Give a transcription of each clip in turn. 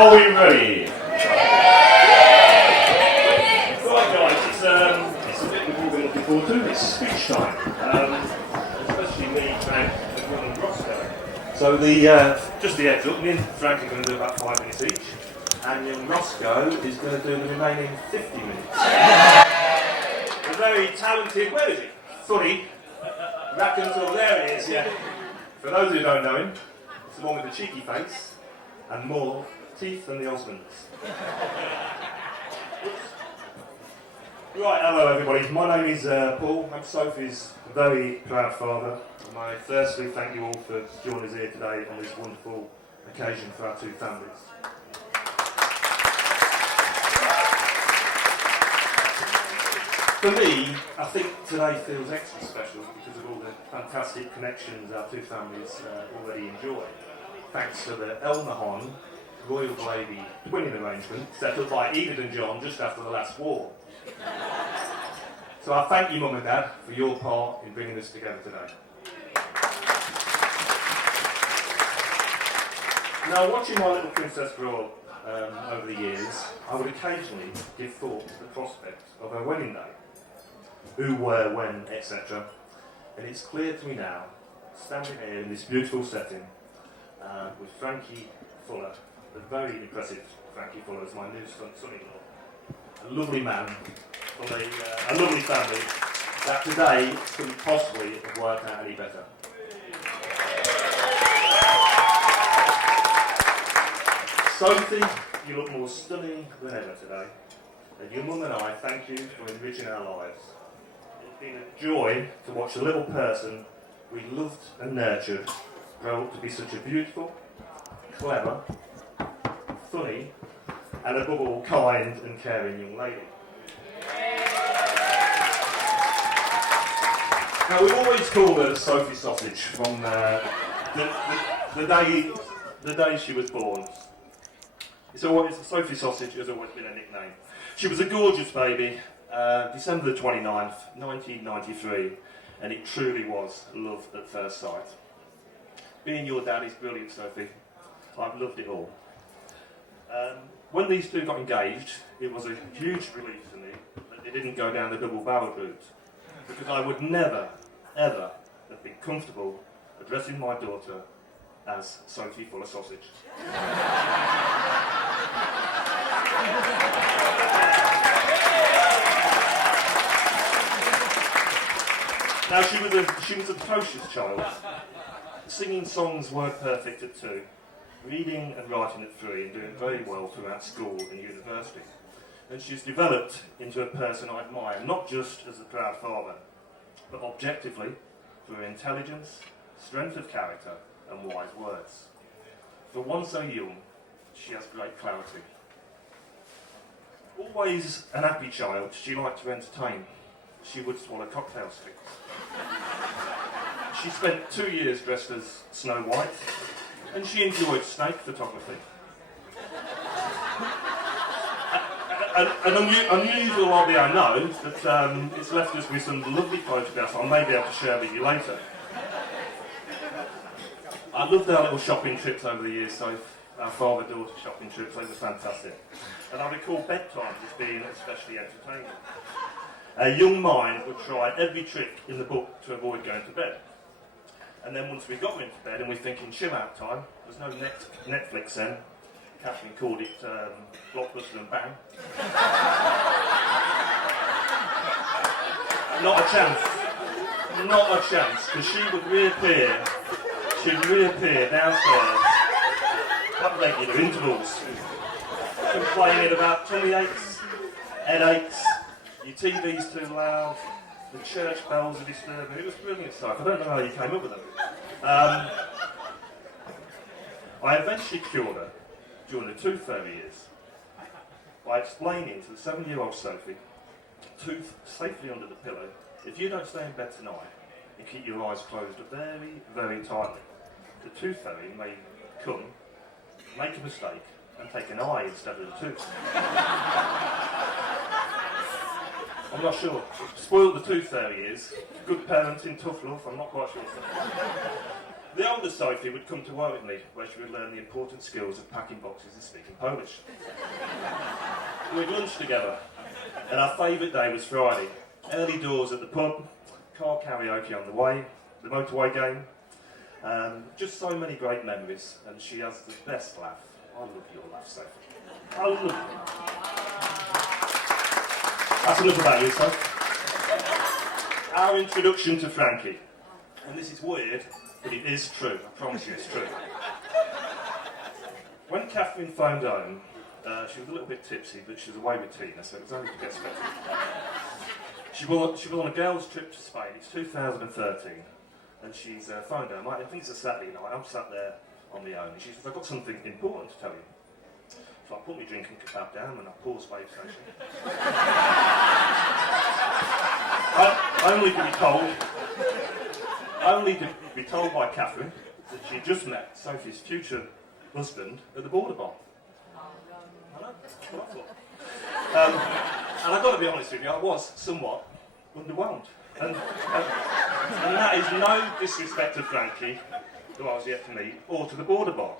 Are we ready? Right guys, it's a bit we've all been looking forward to. It's speech time. Especially me, Frank, and Roscoe. So just the heads up, me and Frank are going to do about 5 minutes each. And young Roscoe is going to do the remaining 50 minutes. A very talented, where is he? Funny. Raconteur, there he is, yeah. For those who don't know him, it's the one with the cheeky face and more teeth than the Osmonds. Right, hello everybody. My name is Paul. I'm Sophie's very proud father. And I firstly thank you all for joining us here today on this wonderful occasion for our two families. For me, I think today feels extra special because of all the fantastic connections our two families already enjoy. Thanks to the Elmahon Royal Baby twinning arrangement set up by Enid and John just after the last war. So I thank you, Mum and Dad, for your part in bringing this together today. Now, watching my little princess grow up over the years, I would occasionally give thought to the prospect of her wedding day. Who, where, when, etc. And it's clear to me now, standing here in this beautiful setting with Frankie Fuller, the very impressive Frankie Fuller as my new son-in-law, a lovely man, from a lovely family, that today couldn't possibly have worked out any better. Sophie, you look more stunning than ever today, and your mum and I thank you for enriching our lives. It's been a joy to watch a little person we loved and nurtured grow up to be such a beautiful, clever, funny, and above all, kind and caring young lady. Now, we've always called her Sophie Sausage from the day she was born. Sophie Sausage has always been a nickname. She was a gorgeous baby, December the 29th, 1993, and it truly was love at first sight. Being your dad is brilliant, Sophie. I've loved it all. When these two got engaged, it was a huge relief to me that they didn't go down the double-barreled route, because I would never, ever have been comfortable addressing my daughter as Sophie Fuller Sausage. Now, she was a precocious child. Singing songs weren't perfect at 2, reading and writing at 3, and doing very well throughout school and university. And she's developed into a person I admire, not just as a proud father, but objectively for her intelligence, strength of character, and wise words. For one so young, she has great clarity. Always an happy child, she liked to entertain. She would swallow cocktail sticks. She spent 2 years dressed as Snow White, and she enjoyed snake photography. An unusual hobby, I know, but it's left us with some lovely photographs I may be able to share with you later. I loved our little shopping trips over the years, so our father-daughter shopping trips, they were fantastic. And I recall bedtime as being especially entertaining. A young mind would try every trick in the book to avoid going to bed. And then once we got into bed and we're thinking chill out time, there's no Netflix then. Catherine called it Blockbuster and Bang. Not a chance. Not a chance, because she would reappear. She'd reappear downstairs at regular intervals, complaining about tummy aches, headaches, your TV's too loud, the church bells are disturbing. It was brilliant stuff. I don't know how you came up with it. I eventually cured her during the tooth fairy years by explaining to the 7-year-old Sophie, tooth safely under the pillow, if you don't stay in bed tonight and keep your eyes closed very, very tightly, the tooth fairy may come, make a mistake, and take an eye instead of the tooth. I'm not sure. Spoiled the tooth fairy is. Good parenting, tough love, I'm not quite sure. The elder Sophie would come to work with me, where she would learn the important skills of packing boxes and speaking Polish. We'd lunch together, and our favourite day was Friday. Early doors at the pub, car karaoke on the way, the motorway game. Just so many great memories, and she has the best laugh. I love your laugh, Sophie. I love it. That's enough about you, Sophie. Our introduction to Frankie. And this is weird, but it is true. I promise you it's true. When Catherine phoned home, she was a little bit tipsy, but she was away with Tina, so it was only to be expected. She was on a girls' trip to Spain. It's 2013. And she's phoned home. I think it's a Saturday night. I'm sat there on my own. And she says, I've got something important to tell you. So I put my drinking cap down and I paused Wave Station. Only to be told by Catherine that she just met Sophie's future husband at the border bar. I know, that's what I thought. And I've got to be honest with you, I was somewhat underwhelmed. And that is no disrespect to Frankie, who I was yet to meet, or to the border bar,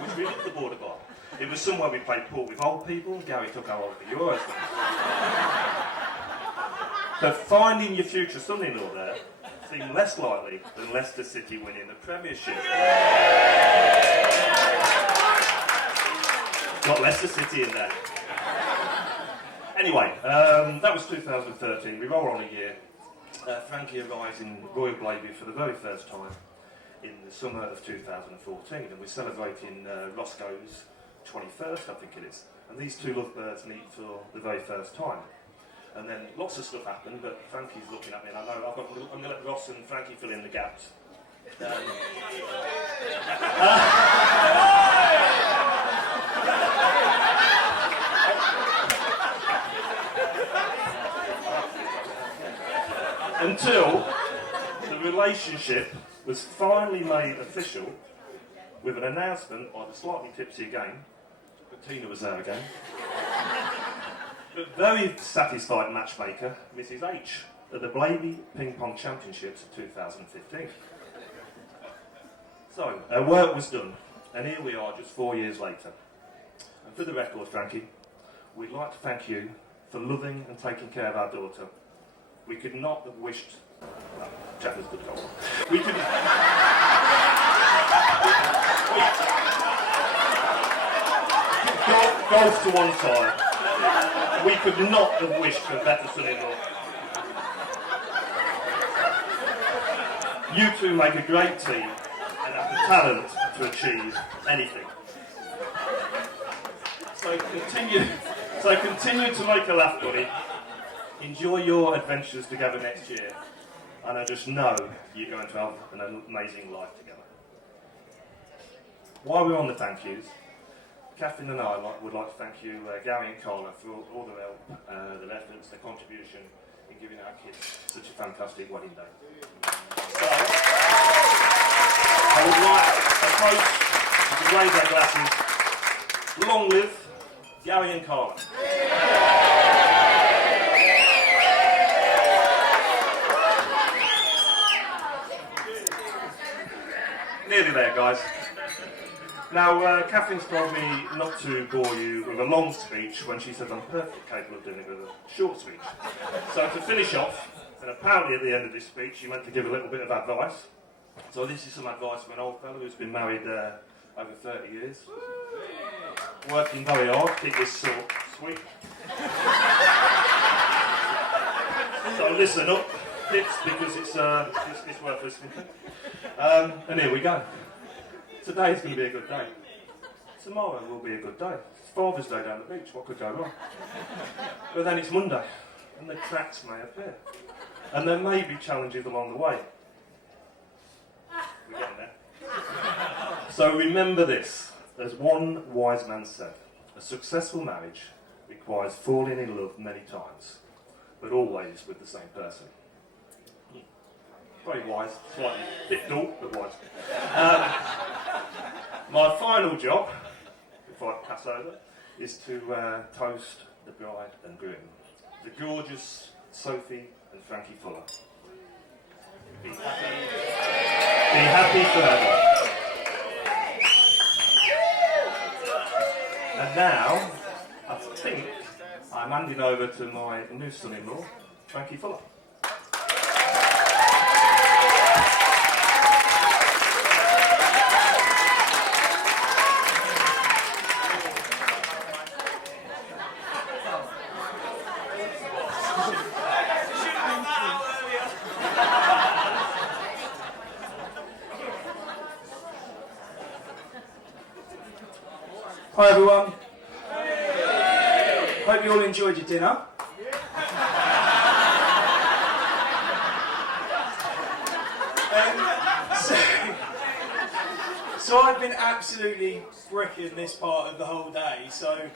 which we loved the border bar. It was somewhere we played pool with old people, and Gary took our Oliver Euros. So finding your future son-in-law there seemed less likely than Leicester City winning the Premiership. Got Leicester City in there. Anyway, that was 2013. We roll on a year. Frankie arrives in Royal Blaby for the very first time in the summer of 2014, and we're celebrating Roscoe's 21st, I think it is. And these two lovebirds meet for the very first time. And then lots of stuff happened, but Frankie's looking at me, and I know I'm going to let Ross and Frankie fill in the gaps. Until the relationship was finally made official with an announcement by the slightly tipsy again, but Tina was there again. But very satisfied matchmaker, Mrs. H, at the Blaby Ping Pong Championships of 2015. So, our work was done, and here we are just 4 years later. And for the record, Frankie, we'd like to thank you for loving and taking care of our daughter. We could not have wished... Well, chapter's good goal. We could... Golf to one side. We could not have wished for a better son-in-law. You two make a great team and have the talent to achieve anything. So continue to make a laugh, buddy. Enjoy your adventures together next year, and I just know you're going to have an amazing life together. While we're on the thank yous, Catherine and I would like to thank you, Gary and Carla, for all their help, their efforts, their contribution in giving our kids such a fantastic wedding day. So, I would like to raise their glasses. Long live Gary and Carla. Nearly there, guys. Now, Catherine's told me not to bore you with a long speech when she says I'm perfectly capable of doing it with a short speech. So to finish off, and apparently at the end of this speech she meant to give a little bit of advice. So this is some advice from an old fellow who's been married over 30 years. Working very hard to keep this short sweet. So listen up, tips, because it's worth listening to. And here we go. Today's going to be a good day. Tomorrow will be a good day. It's Father's Day down the beach, what could go wrong? But then it's Monday, and the cracks may appear. And there may be challenges along the way. We're getting there. So remember this, as one wise man said, a successful marriage requires falling in love many times, but always with the same person. Very wise, slightly bit dull, but wise. My final job, before I pass over, is to toast the bride and groom, the gorgeous Sophie and Frankie Fuller. Be happy. Be happy forever. And now, I think I'm handing over to my new son-in-law, Frankie Fuller. Hi everyone. Hope you all enjoyed your dinner. So I've been absolutely bricking this part of the whole day. So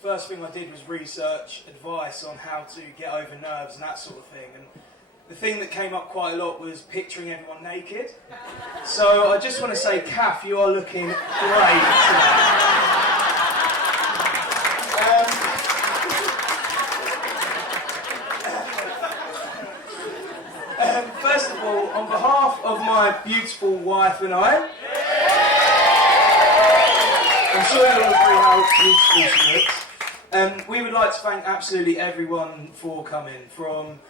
first thing I did was research advice on how to get over nerves and that sort of thing. And the thing that came up quite a lot was picturing everyone naked. So I just want to say, Kath, you are looking great tonight. First of all, on behalf of my beautiful wife and I, I'm sure you'll all agree how beautiful she looks. We would like to thank absolutely everyone for coming, from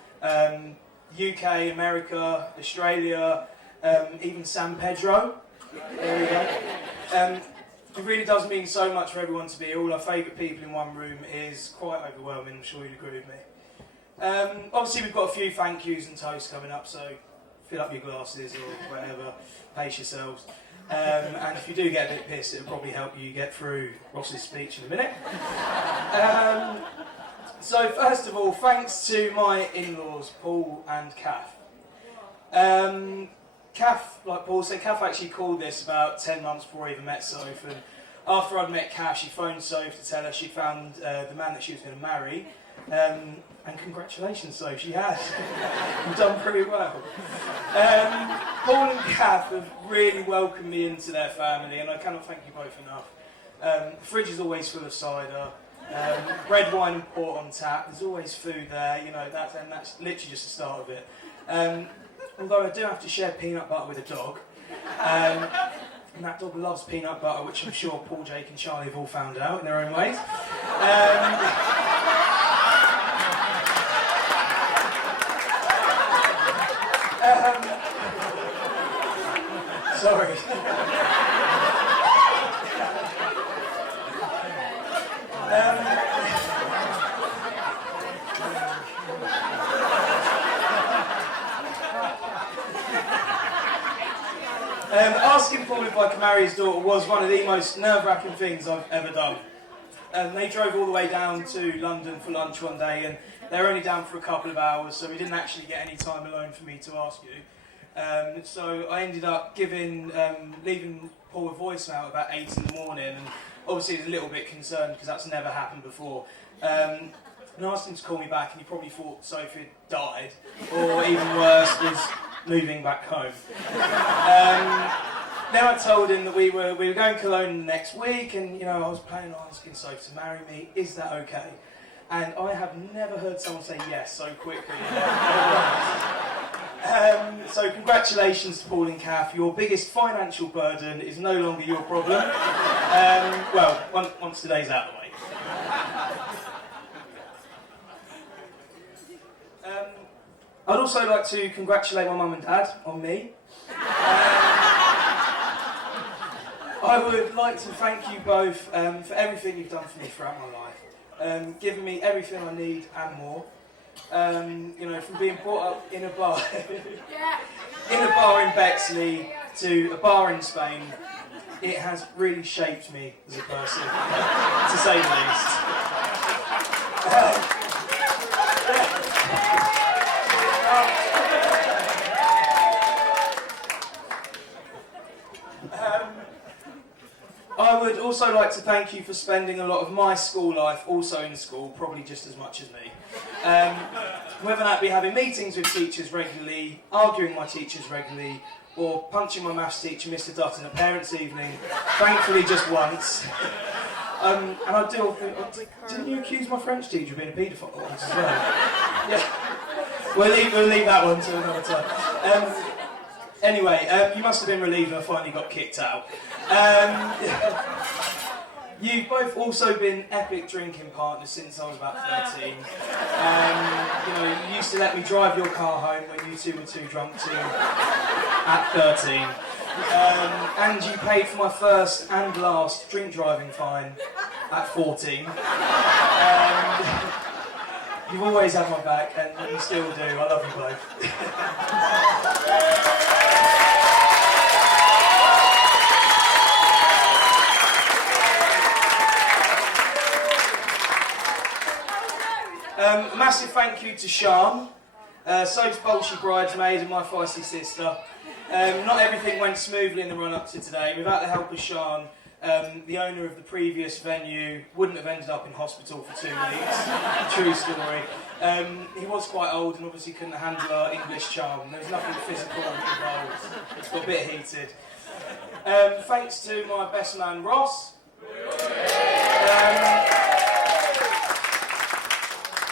UK, America, Australia, even San Pedro. There we go. It really does mean so much for everyone to be here. All our favourite people in one room is quite overwhelming, I'm sure you'd agree with me. Obviously we've got a few thank yous and toasts coming up, so fill up your glasses or whatever, pace yourselves. And if you do get a bit pissed, it'll probably help you get through Ross's speech in a minute. So first of all, thanks to my in-laws, Paul and Kath. Kath, like Paul said, Kath actually called this about 10 months before I even met Soph, and after I'd met Kath, she phoned Soph to tell her she'd found the man that she was going to marry, and congratulations, Soph, she has. You've done pretty well. Paul and Kath have really welcomed me into their family, and I cannot thank you both enough. The fridge is always full of cider. Red wine and port on tap. There's always food there, you know. That's literally just the start of it. Although I do have to share peanut butter with a dog, and that dog loves peanut butter, which I'm sure Paul, Jake, and Charlie have all found out in their own ways. Sorry. Asking Paul if I could marry his daughter was one of the most nerve-wracking things I've ever done. They drove all the way down to London for lunch one day, and they were only down for a couple of hours, so we didn't actually get any time alone for me to ask you. So I ended up leaving Paul a voicemail about 8 in the morning, and obviously he was a little bit concerned because that's never happened before. And I asked him to call me back, and he probably thought Sophie had died, or even worse, was moving back home. Then I told him that we were going to Cologne the next week, and I was planning on asking Sophie to marry me. Is that okay? And I have never heard someone say yes so quickly. So congratulations to Paul and Kath. Your biggest financial burden is no longer your problem. Well, once today's out of the way. I'd also like to congratulate my mum and dad on me. I would like to thank you both for everything you've done for me throughout my life. Giving me everything I need and more. From being brought up in a bar in Bexley to a bar in Spain, it has really shaped me as a person, to say the least. I would also like to thank you for spending a lot of my school life also in school, probably just as much as me. Whether that be having meetings with teachers regularly, arguing with my teachers regularly, or punching my maths teacher, Mr. Dutton, at parents' evening, thankfully just once. And I do think, didn't you accuse my French teacher of being a paedophile once as well? Yeah. We'll leave that one to another time. Anyway, you must have been relieved I finally got kicked out. You've both also been epic drinking partners since I was about 13. You used to let me drive your car home when you two were too drunk to at 13. And you paid for my first and last drink driving fine at 14. You've always had my back, and you still do. I love you both. Massive thank you to Sian, Soap's Bolshy bridesmaid and my feisty sister. Not everything went smoothly in the run-up to today. Without the help of Sian, the owner of the previous venue wouldn't have ended up in hospital for 2 weeks. True story. He was quite old and obviously couldn't handle our English charm. There was nothing physical involved. It's got a bit heated. Thanks to my best man Ross.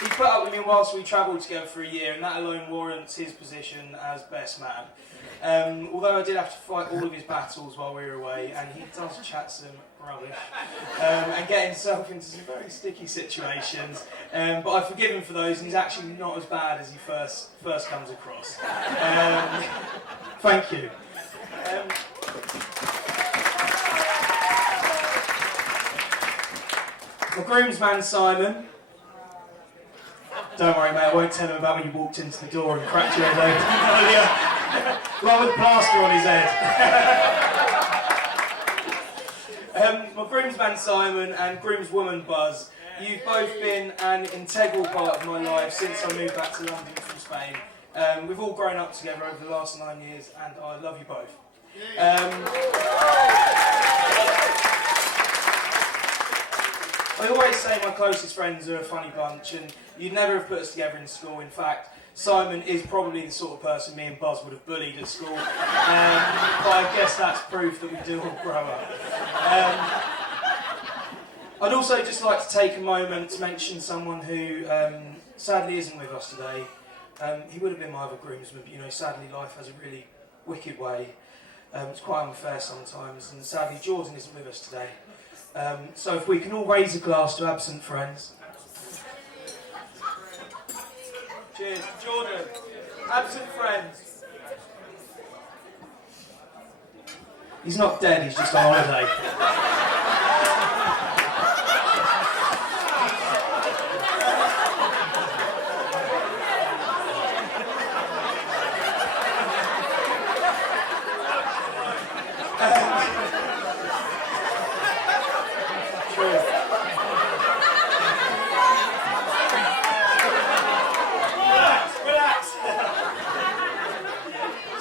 He put up with me whilst we travelled together for a year, and that alone warrants his position as best man. Although I did have to fight all of his battles while we were away, and he does chat some rubbish, and get himself into some very sticky situations. But I forgive him for those, and he's actually not as bad as he first comes across. Thank you. My groomsman Simon. Don't worry, mate, I won't tell him about when you walked into the door and cracked your head open earlier. Well, with plaster on his head. My groomsman Simon and groomswoman Buzz, you've both been an integral part of my life since I moved back to London from Spain. We've all grown up together over the last 9 years, and I love you both. I always say my closest friends are a funny bunch, and you'd never have put us together in school. In fact, Simon is probably the sort of person me and Buzz would have bullied at school. But I guess that's proof that we do all grow up. I'd also just like to take a moment to mention someone who sadly isn't with us today. He would have been my other groomsman, but sadly life has a really wicked way. It's quite unfair sometimes, and sadly Jordan isn't with us today. So if we can all raise a glass to absent friends. Cheers, Jordan. Absent friends. He's not dead, he's just on holiday.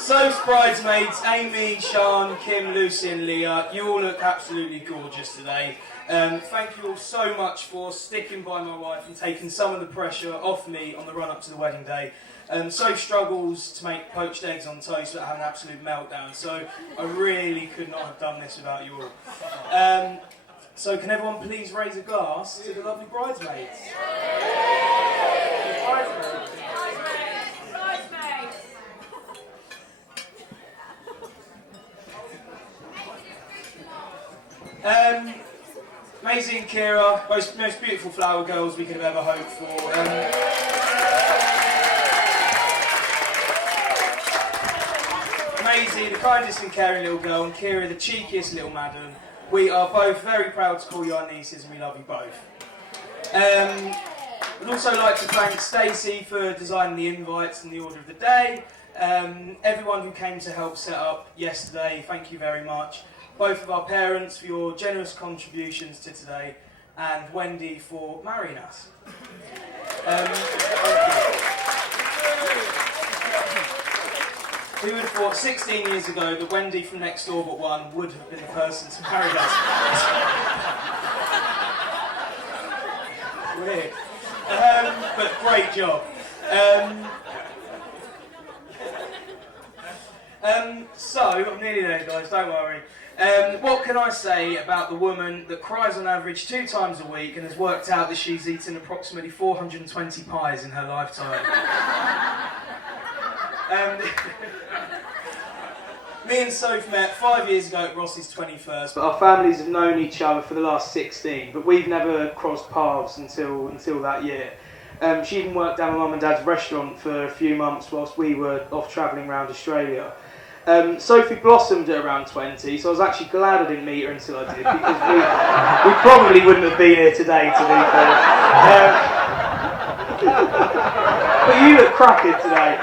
Soap's bridesmaids, Amy, Sian, Kim, Lucy and Leah, you all look absolutely gorgeous today. Thank you all so much for sticking by my wife and taking some of the pressure off me on the run-up to the wedding day. Soap struggles to make poached eggs on toast but have an absolute meltdown, so I really could not have done this without you all. So can everyone please raise a glass to the lovely bridesmaids? Bridesmaids. Maisie and Kira, most beautiful flower girls we could have ever hoped for. Maisie, the kindest and caring little girl, and Kira, the cheekiest little madam. We are both very proud to call you our nieces, and we love you both. I'd also like to thank Stacey for designing the invites and the order of the day. Everyone who came to help set up yesterday, thank you very much. Both of our parents for your generous contributions to today, and Wendy for marrying us. Who would have thought 16 years ago that Wendy from Next Door But One would have been the person to marry us? Weird. But great job. So, I'm nearly there guys, don't worry. What can I say about the woman that cries on average 2 times a week and has worked out that she's eaten approximately 420 pies in her lifetime? Me and Soph met 5 years ago at Ross's 21st, but our families have known each other for the last 16, but we've never crossed paths until that year. She even worked down my mum and dad's restaurant for a few months whilst we were off travelling around Australia. Sophie blossomed at around 20, so I was actually glad I didn't meet her until I did, because we probably wouldn't have been here today, to be fair. But you look cracking today.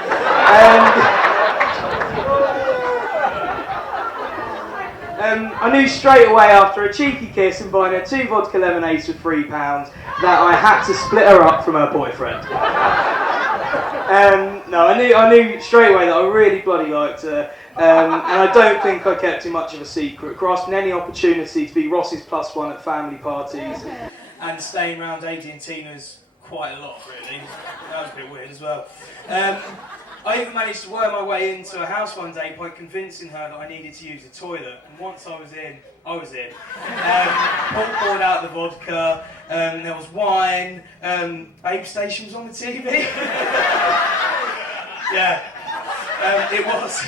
I knew straight away after a cheeky kiss and buying her 2 vodka lemonades for £3 that I had to split her up from her boyfriend. No, I knew straight away that I really bloody liked her, and I don't think I kept too much of a secret, grasping any opportunity to be Ross's +1 at family parties. And staying around AD and Tina's quite a lot, really. That was a bit weird as well. I even managed to work my way into a house one day by convincing her that I needed to use the toilet. And once I was in. Paul poured out the vodka, there was wine, Babe Station was on the TV. Yeah, it was.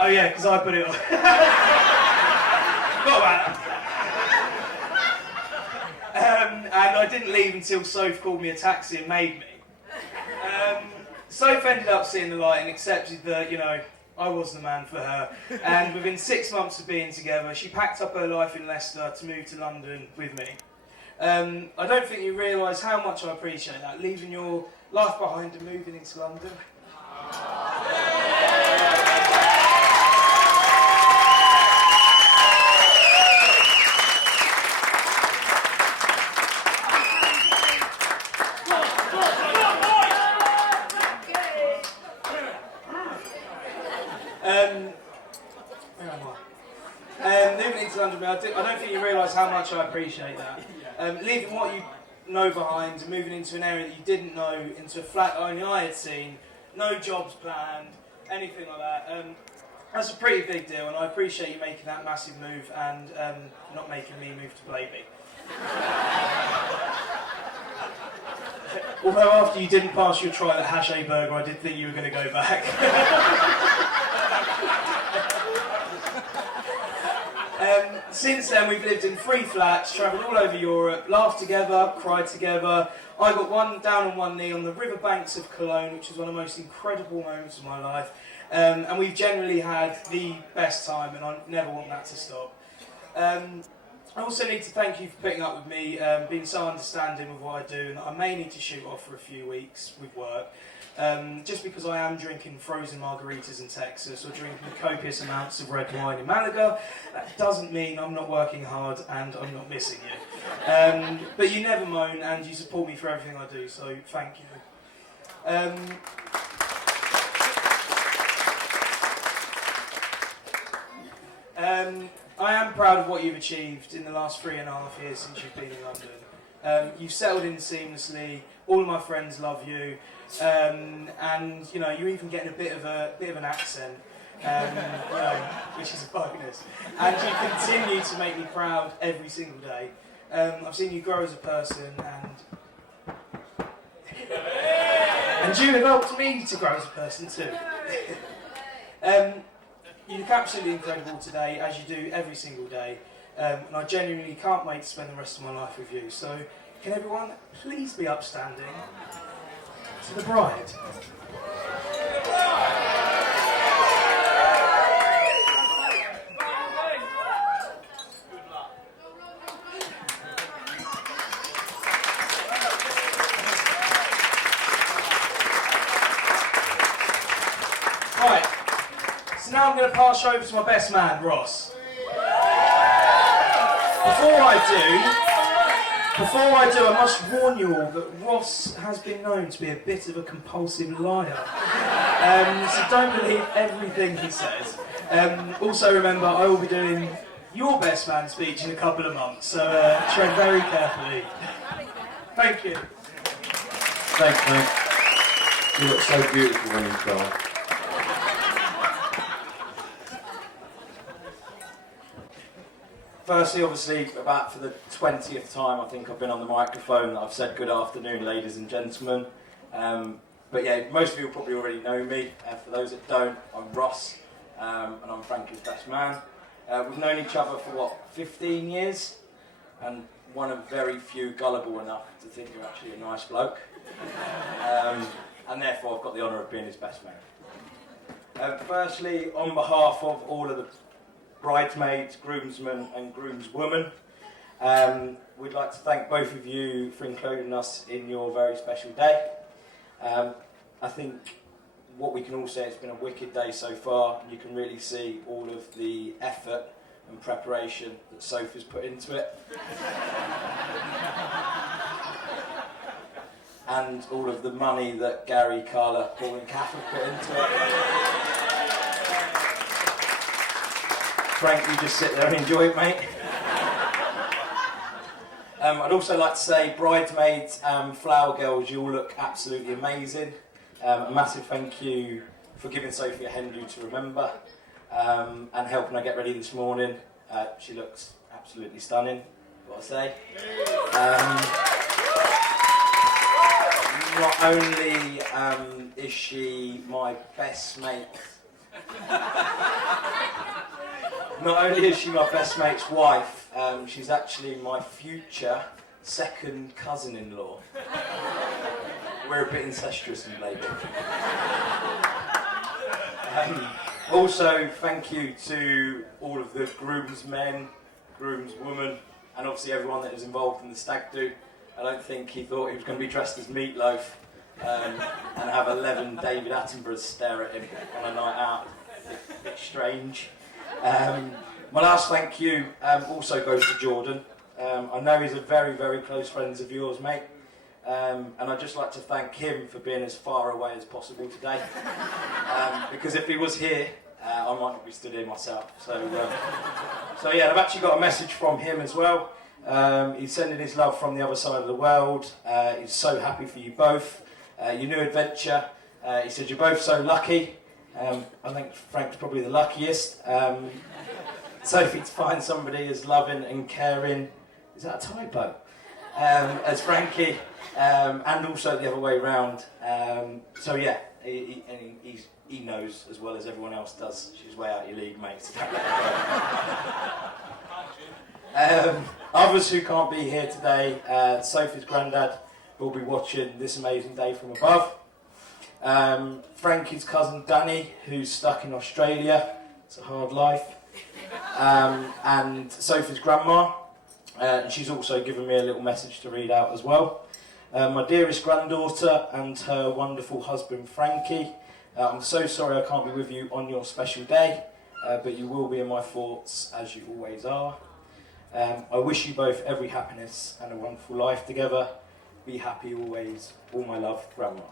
Oh yeah, because I put it on. Forgot about that. And I didn't leave until Soph called me a taxi and made me. Soph ended up seeing the light and accepted that, I was the man for her. And within 6 months of being together, she packed up her life in Leicester to move to London with me. I don't think you realise how much I appreciate that, leaving your life behind and moving into London. Moving into London, I don't think you realise how much I appreciate that. Leaving what you know behind and moving into an area that you didn't know, into a flat only I had seen, no jobs planned, anything like that. That's a pretty big deal, and I appreciate you making that massive move and not making me move to Blaby. Although after you didn't pass your trial at Hash A Burger, I did think you were going to go back. Since then, we've lived in 3 flats, travelled all over Europe, laughed together, cried together. I got down on one knee on the riverbanks of Cologne, which was one of the most incredible moments of my life. And we've generally had the best time, and I never want that to stop. I also need to thank you for putting up with me, being so understanding with what I do, and I may need to shoot off for a few weeks with work. Just because I am drinking frozen margaritas in Texas or drinking copious amounts of red wine in Malaga, that doesn't mean I'm not working hard and I'm not missing you. But you never moan and you support me for everything I do, so thank you. I am proud of what you've achieved in the last 3.5 years since you've been in London. You've settled in seamlessly, all of my friends love you, and you're even getting a bit of an accent, which is a bonus. And you continue to make me proud every single day. I've seen you grow as a person, and you have helped me to grow as a person too. You look absolutely incredible today, as you do every single day, and I genuinely can't wait to spend the rest of my life with you. So, can everyone please be upstanding to the bride? Right, so now I'm going to pass you over to my best man, Ross. Before I do, I must warn you all that Ross has been known to be a bit of a compulsive liar. So don't believe everything he says. Also remember, I will be doing your best man speech in a couple of months, so tread very carefully. Thank you. Thanks, mate. You look so beautiful when you cry. Firstly, obviously, about for the 20th time, I think I've been on the microphone, I've said good afternoon, ladies and gentlemen. But yeah, most of you probably already know me. For those that don't, I'm Ross. and I'm Frankie's best man. We've known each other for 15 years, and one of very few gullible enough to think you're actually a nice bloke. And therefore I've got the honour of being his best man. Firstly, on behalf of all of the bridesmaids, groomsmen and groomswomen, we'd like to thank both of you for including us in your very special day. I think what we can all say, it's been a wicked day so far. You can really see all of the effort and preparation that Sophie's put into it. And all of the money that Gary, Carla, Paul and Kath have put into it. Frank, you just sit there and enjoy it, mate. I'd also like to say, bridesmaids, flower girls, you all look absolutely amazing. A massive thank you for giving Sophie a hen do to remember, and helping her get ready this morning. She looks absolutely stunning, gotta say. Not only is she my best mate, not only is she my best mate's wife, she's actually my future second cousin-in-law. We're a bit incestuous in Labour. Also, thank you to all of the groomsmen, groomswomen, and obviously everyone that is involved in the stag do. I don't think he thought he was going to be dressed as Meatloaf and have 11 David Attenboroughs stare at him on a night out. A bit strange. My last thank you also goes to Jordan. I know he's a very, very close friend of yours, mate. And I'd just like to thank him for being as far away as possible today. Because if he was here, I might not be stood here myself. So yeah, I've actually got a message from him as well. He's sending his love from the other side of the world. He's so happy for you both. Your new adventure. He said you're both so lucky. I think Frank's probably the luckiest. Sophie, to find somebody as loving and caring, is that a typo? As Frankie, and also the other way round. So yeah, he knows as well as everyone else does. She's way out your league, mate. Others who can't be here today, Sophie's granddad will be watching this amazing day from above. Frankie's cousin Danny, who's stuck in Australia. It's a hard life. And Sophie's grandma. And she's also given me a little message to read out as well. My dearest granddaughter and her wonderful husband Frankie. I'm so sorry I can't be with you on your special day, but you will be in my thoughts as you always are. I wish you both every happiness and a wonderful life together. Be happy always. All my love, Grandma.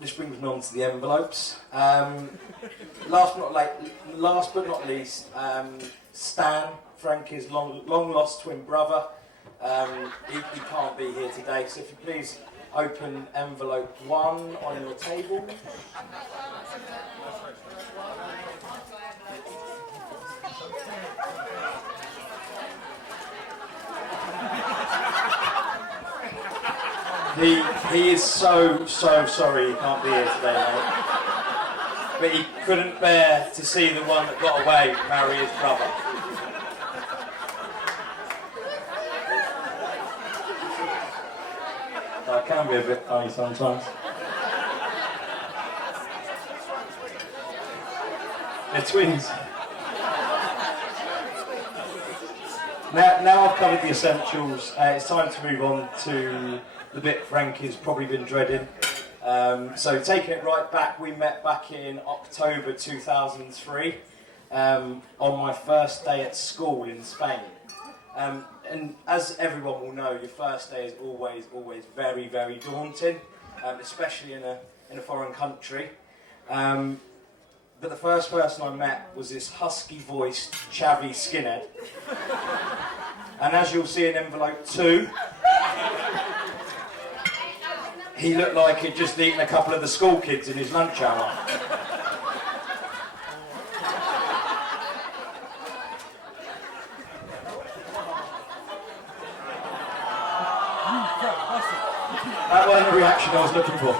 This brings me on to the envelopes. Last but not least, Stan, Frankie's long lost twin brother. He can't be here today, so if you please open envelope 1 on your table. He is so sorry he can't be here today, mate. But he couldn't bear to see the one that got away marry his brother. It can be a bit funny sometimes. They're twins. Now I've covered the essentials, it's time to move on to the bit Frankie's probably been dreading. So taking it right back, we met back in October 2003 on my first day at school in Spain. And as everyone will know, your first day is always very, very daunting, especially in a foreign country. But the first person I met was this husky-voiced, chavvy skinhead. And as you'll see in envelope 2, he looked like he'd just eaten a couple of the school kids in his lunch hour. That wasn't the reaction I was looking for.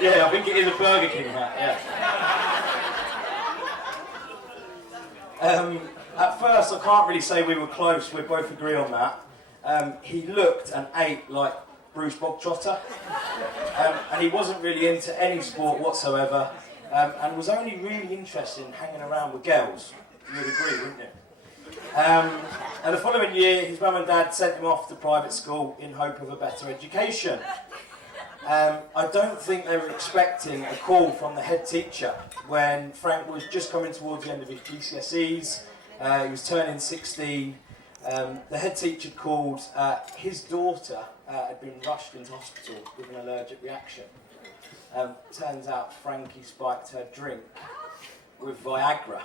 Yeah, I think it is a Burger King hat, yeah. At first, I can't really say we were close, we both agree on that. He looked and ate like Bruce Bogtrotter, and he wasn't really into any sport whatsoever, and was only really interested in hanging around with girls. You would agree, wouldn't you? And the following year, his mum and dad sent him off to private school in hope of a better education. I don't think they were expecting a call from the head teacher when Frank was just coming towards the end of his GCSEs. He was turning 16. The head teacher called. His daughter had been rushed into hospital with an allergic reaction. Turns out Frankie spiked her drink with Viagra.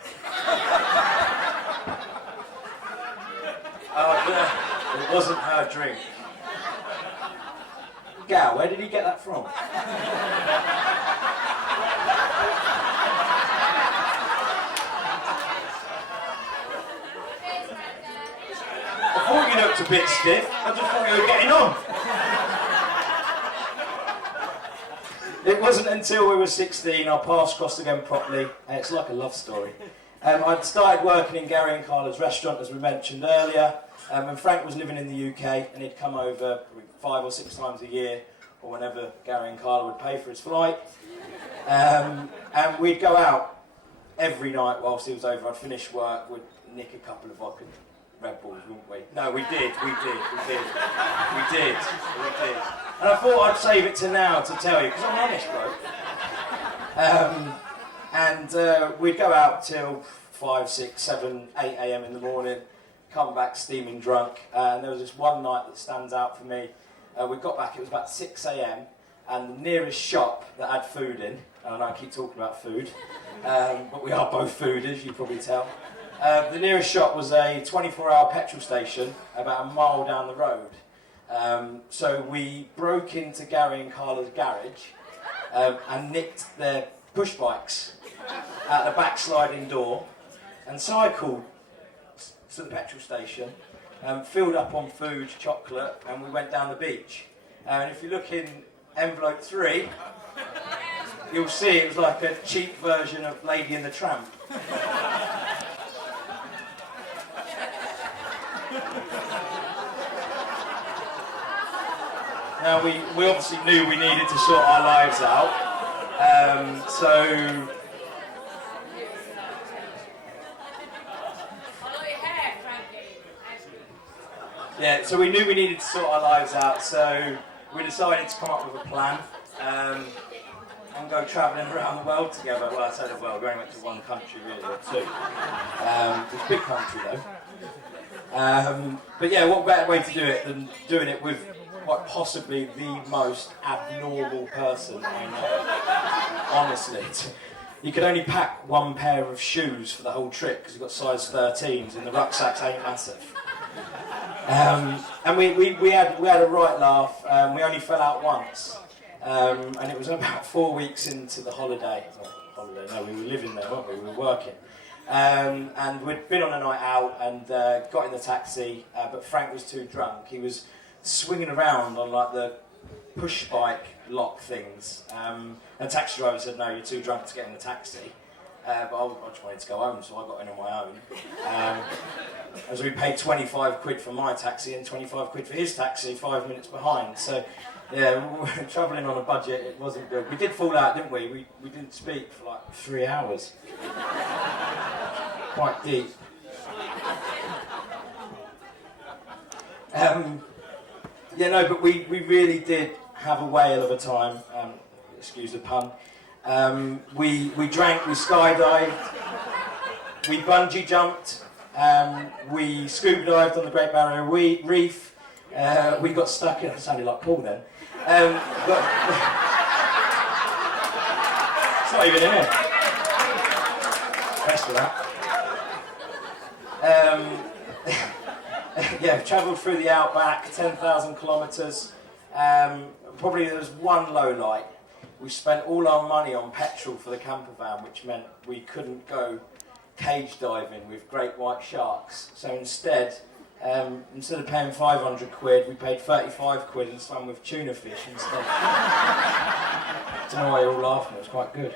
It wasn't her drink. Gal, where did he get that from? I thought you looked a bit stiff. I just thought you were getting on. It wasn't until we were 16 our paths crossed again properly. It's like a love story. I'd started working in Gary and Carla's restaurant, as we mentioned earlier, and Frank was living in the UK, and he'd come over 5 or 6 times a year, or whenever Gary and Carla would pay for his flight. And we'd go out every night whilst he was over. I'd finish work, we'd nick a couple of vodka Red Bulls, wouldn't we? No, we did. And I thought I'd save it to now to tell you, because I'm an honest bloke. We'd go out till 5, 6, 7, 8 a.m. in the morning, come back steaming drunk, and there was this one night that stands out for me. We got back, it was about 6 a.m, and the nearest shop that had food in, and I know I keep talking about food, but we are both fooders, you probably tell. The nearest shop was a 24-hour petrol station about a mile down the road. So we broke into Gary and Carla's garage and nicked their push bikes at the back sliding door and cycled to the petrol station, filled up on food, chocolate, and we went down the beach. And if you look in envelope 3, you'll see it was like a cheap version of Lady and the Tramp. Now, we obviously knew we needed to sort our lives out, so we knew we needed to sort our lives out, so we decided to come up with a plan and go travelling around the world together. Well, I say the world, we only went to one country really, or 2. It's a big country though. But yeah, what better way to do it than doing it with quite possibly the most abnormal person I know. Honestly. You could only pack one pair of shoes for the whole trip because you've got size 13s and the rucksacks ain't massive. And we had a right laugh. We only fell out once. And it was about 4 weeks into the holiday. No, we were living there, weren't we? We were working. And we'd been on a night out and got in the taxi, but Frank was too drunk. He was swinging around on like the push bike lock things. And the taxi driver said, no, you're too drunk to get in the taxi. But I just wanted to go home, so I got in on my own. As we paid 25 quid for my taxi and 25 quid for his taxi, 5 minutes behind. So, yeah, we were travelling on a budget, it wasn't good. We did fall out, didn't we? We didn't speak for like 3 hours. Quite deep. But we really did have a whale of a time, excuse the pun. We drank, we skydived, we bungee jumped, we scuba dived on the Great Barrier Reef, we got stuck in, it sounded like Paul then, it's not even here, rest of that. Travelled through the outback, 10,000 kilometres, probably there was one low light. We spent all our money on petrol for the camper van, which meant we couldn't go cage diving with great white sharks. So instead, Instead of paying 500 quid, we paid 35 quid and swam with tuna fish instead. I don't know why you're all laughing, it was quite good.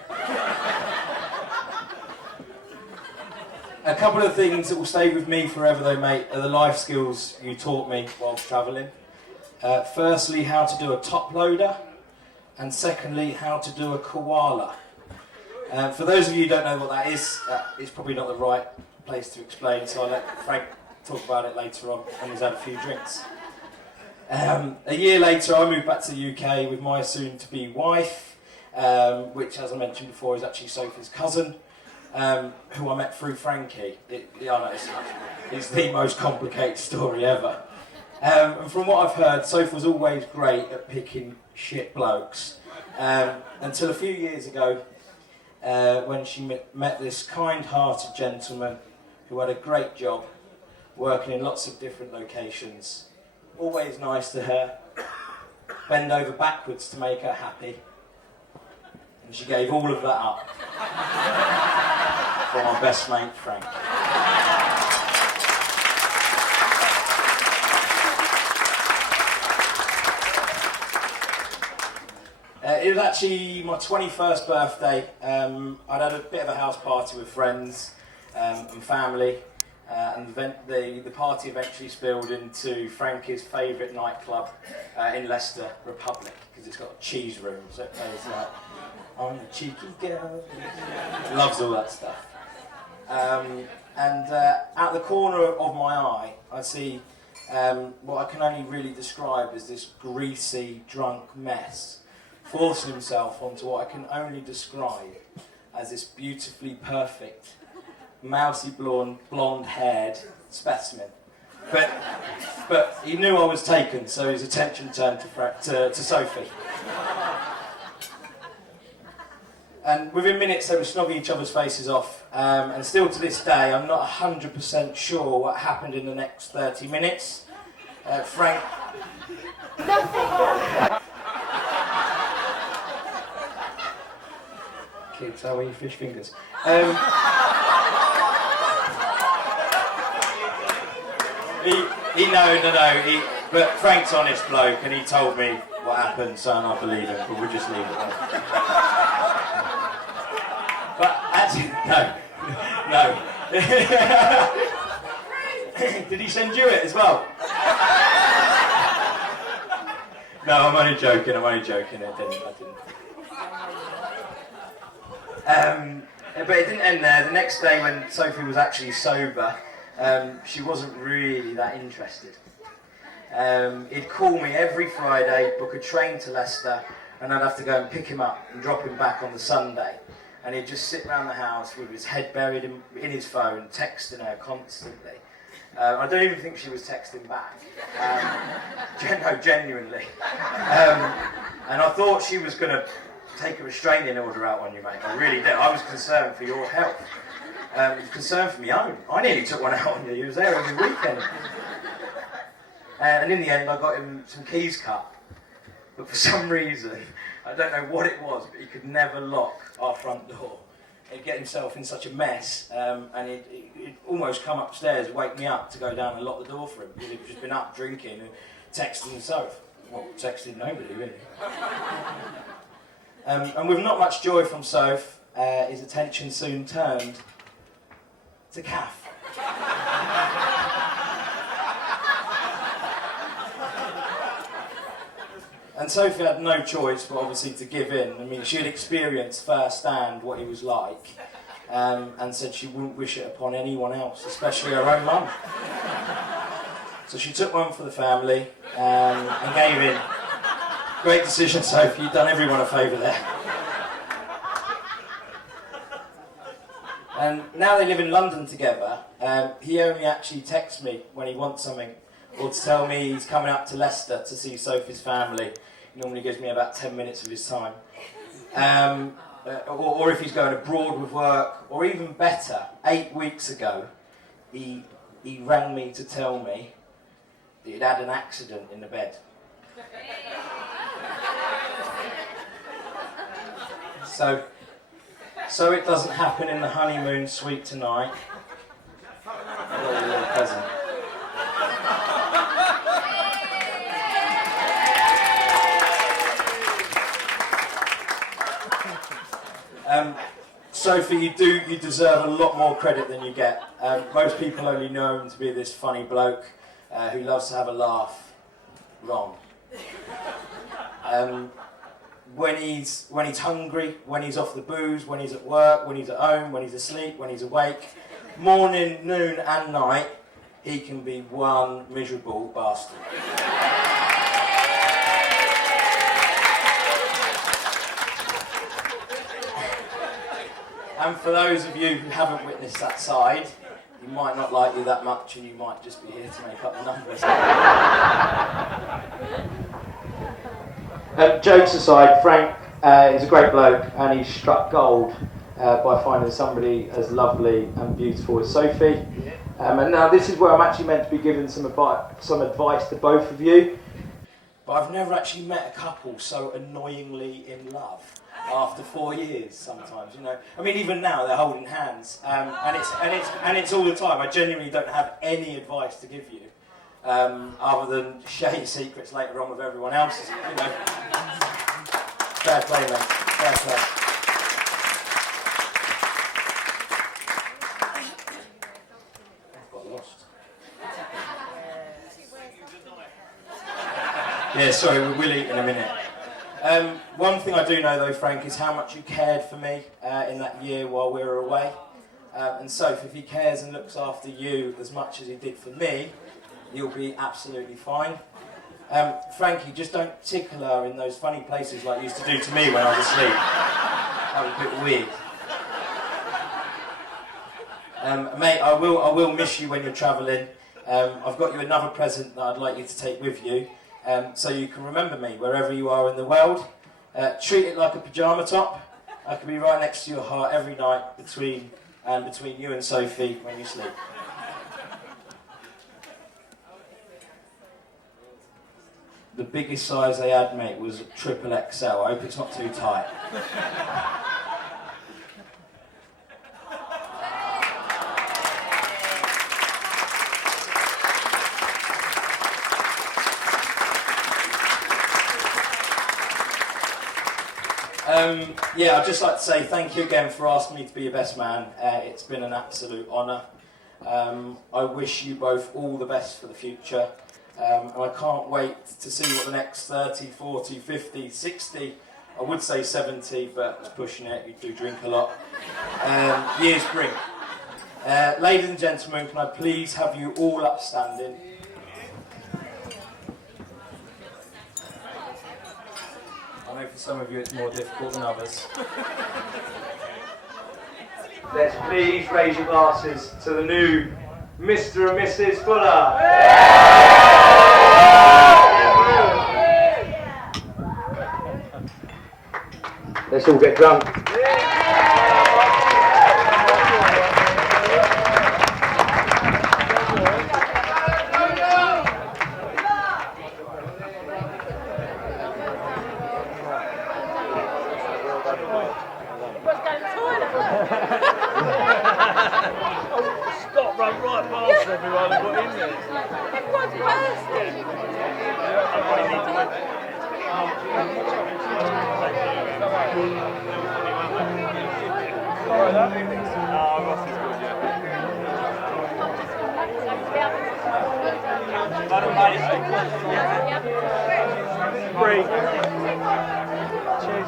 A couple of things that will stay with me forever though, mate, are the life skills you taught me while travelling. Firstly, how to do a top loader, and secondly, how to do a koala. For those of you who don't know what that is, it's probably not the right place to explain, so I'll let Frank talk about it later on when he's had a few drinks. A year later, I moved back to the UK with my soon-to-be wife, which, as I mentioned before, is actually Sophie's cousin, who I met through Frankie. It's the most complicated story ever. And from what I've heard, Sophie was always great at picking shit blokes, until a few years ago, when she met this kind-hearted gentleman who had a great job, working in lots of different locations, always nice to her, bend over backwards to make her happy, and she gave all of that up for my best mate Frank. It was actually my 21st birthday. I'd had a bit of a house party with friends and family, and the party eventually spilled into Frankie's favourite nightclub in Leicester, Republic, because it's got a cheese room, so it plays like, I'm the cheeky girl. Loves all that stuff. And out the corner of my eye, I see what I can only really describe as this greasy, drunk mess, forcing himself onto what I can only describe as this beautifully perfect, mousy blonde-haired specimen. But he knew I was taken, so his attention turned to Sophie. And within minutes they were snogging each other's faces off, and still to this day I'm not 100% sure what happened in the next 30 minutes. Frank... Kids, how are your fish fingers? But Frank's honest bloke, and he told me what happened, so I believe him, but we'll just leave it there. But actually, no. Did he send you it as well? No, I'm only joking, I didn't. But it didn't end there. The next day when Sophie was actually sober, she wasn't really that interested. He'd call me every Friday, book a train to Leicester, and I'd have to go and pick him up and drop him back on the Sunday. And he'd just sit around the house with his head buried in his phone, texting her constantly. I don't even think she was texting back. No, genuinely. And I thought she was going to take a restraining order out on you, mate. I really did. I was concerned for your health. I was concerned for my own. I nearly took one out on you. He was there every weekend. And in the end, I got him some keys cut. But for some reason, I don't know what it was, but he could never lock our front door. He'd get himself in such a mess, and he'd almost come upstairs, wake me up to go down and lock the door for him, because he'd just been up drinking and texting himself. Well, texting nobody, really. And with not much joy from Soph, his attention soon turned to Kath. And Sophie had no choice but obviously to give in. I mean, she had experienced firsthand what he was like, and said she wouldn't wish it upon anyone else, especially her own mum. So she took one for the family, and gave in. Great decision, Sophie. You've done everyone a favour there. And now they live in London together. He only actually texts me when he wants something, or to tell me he's coming up to Leicester to see Sophie's family. He normally gives me about 10 minutes of his time. Or if he's going abroad with work, or even better, 8 weeks ago, he rang me to tell me that he'd had an accident in the bed. So it doesn't happen in the honeymoon suite tonight. A little present. Sophie, you deserve a lot more credit than you get. Most people only know him to be this funny bloke who loves to have a laugh. Wrong. When he's hungry, when he's off the booze, when he's at work, when he's at home, when he's asleep, when he's awake, morning, noon and night, he can be one miserable bastard. And for those of you who haven't witnessed that side, you might not like you that much and you might just be here to make up the numbers. Jokes aside, Frank is a great bloke and he's struck gold by finding somebody as lovely and beautiful as Sophie. And now this is where I'm actually meant to be giving some advice to both of you. But I've never actually met a couple so annoyingly in love after 4 years sometimes, you know. I mean, even now they're holding hands and it's all the time. I genuinely don't have any advice to give you other than share your secrets later on with everyone else's, you know. Fair play, mate. Fair play. Yeah, sorry, we will eat in a minute. One thing I do know though, Frank, is how much you cared for me in that year while we were away. And Soph, if he cares and looks after you as much as he did for me, you'll be absolutely fine. Frankie, just don't tickle her in those funny places like you used to do to me when I was asleep. That was a bit weird. Mate, I will miss you when you're travelling. I've got you another present that I'd like you to take with you. So you can remember me wherever you are in the world. Treat it like a pyjama top. I can be right next to your heart every night between you and Sophie when you sleep. The biggest size they had, mate, was triple XL. I hope it's not too tight. Yeah, I'd just like to say thank you again for asking me to be your best man. It's been an absolute honour. I wish you both all the best for the future. And I can't wait to see what the next 30, 40, 50, 60, I would say 70, but it's pushing it, you do drink a lot, years bring. Ladies and gentlemen, can I please have you all upstanding? I know for some of you it's more difficult than others. Let's please raise your glasses to the new Mr. and Mrs. Fuller. Let's all get drunk. Scott ran right past everyone and got in there. Everyone's bursting. Free.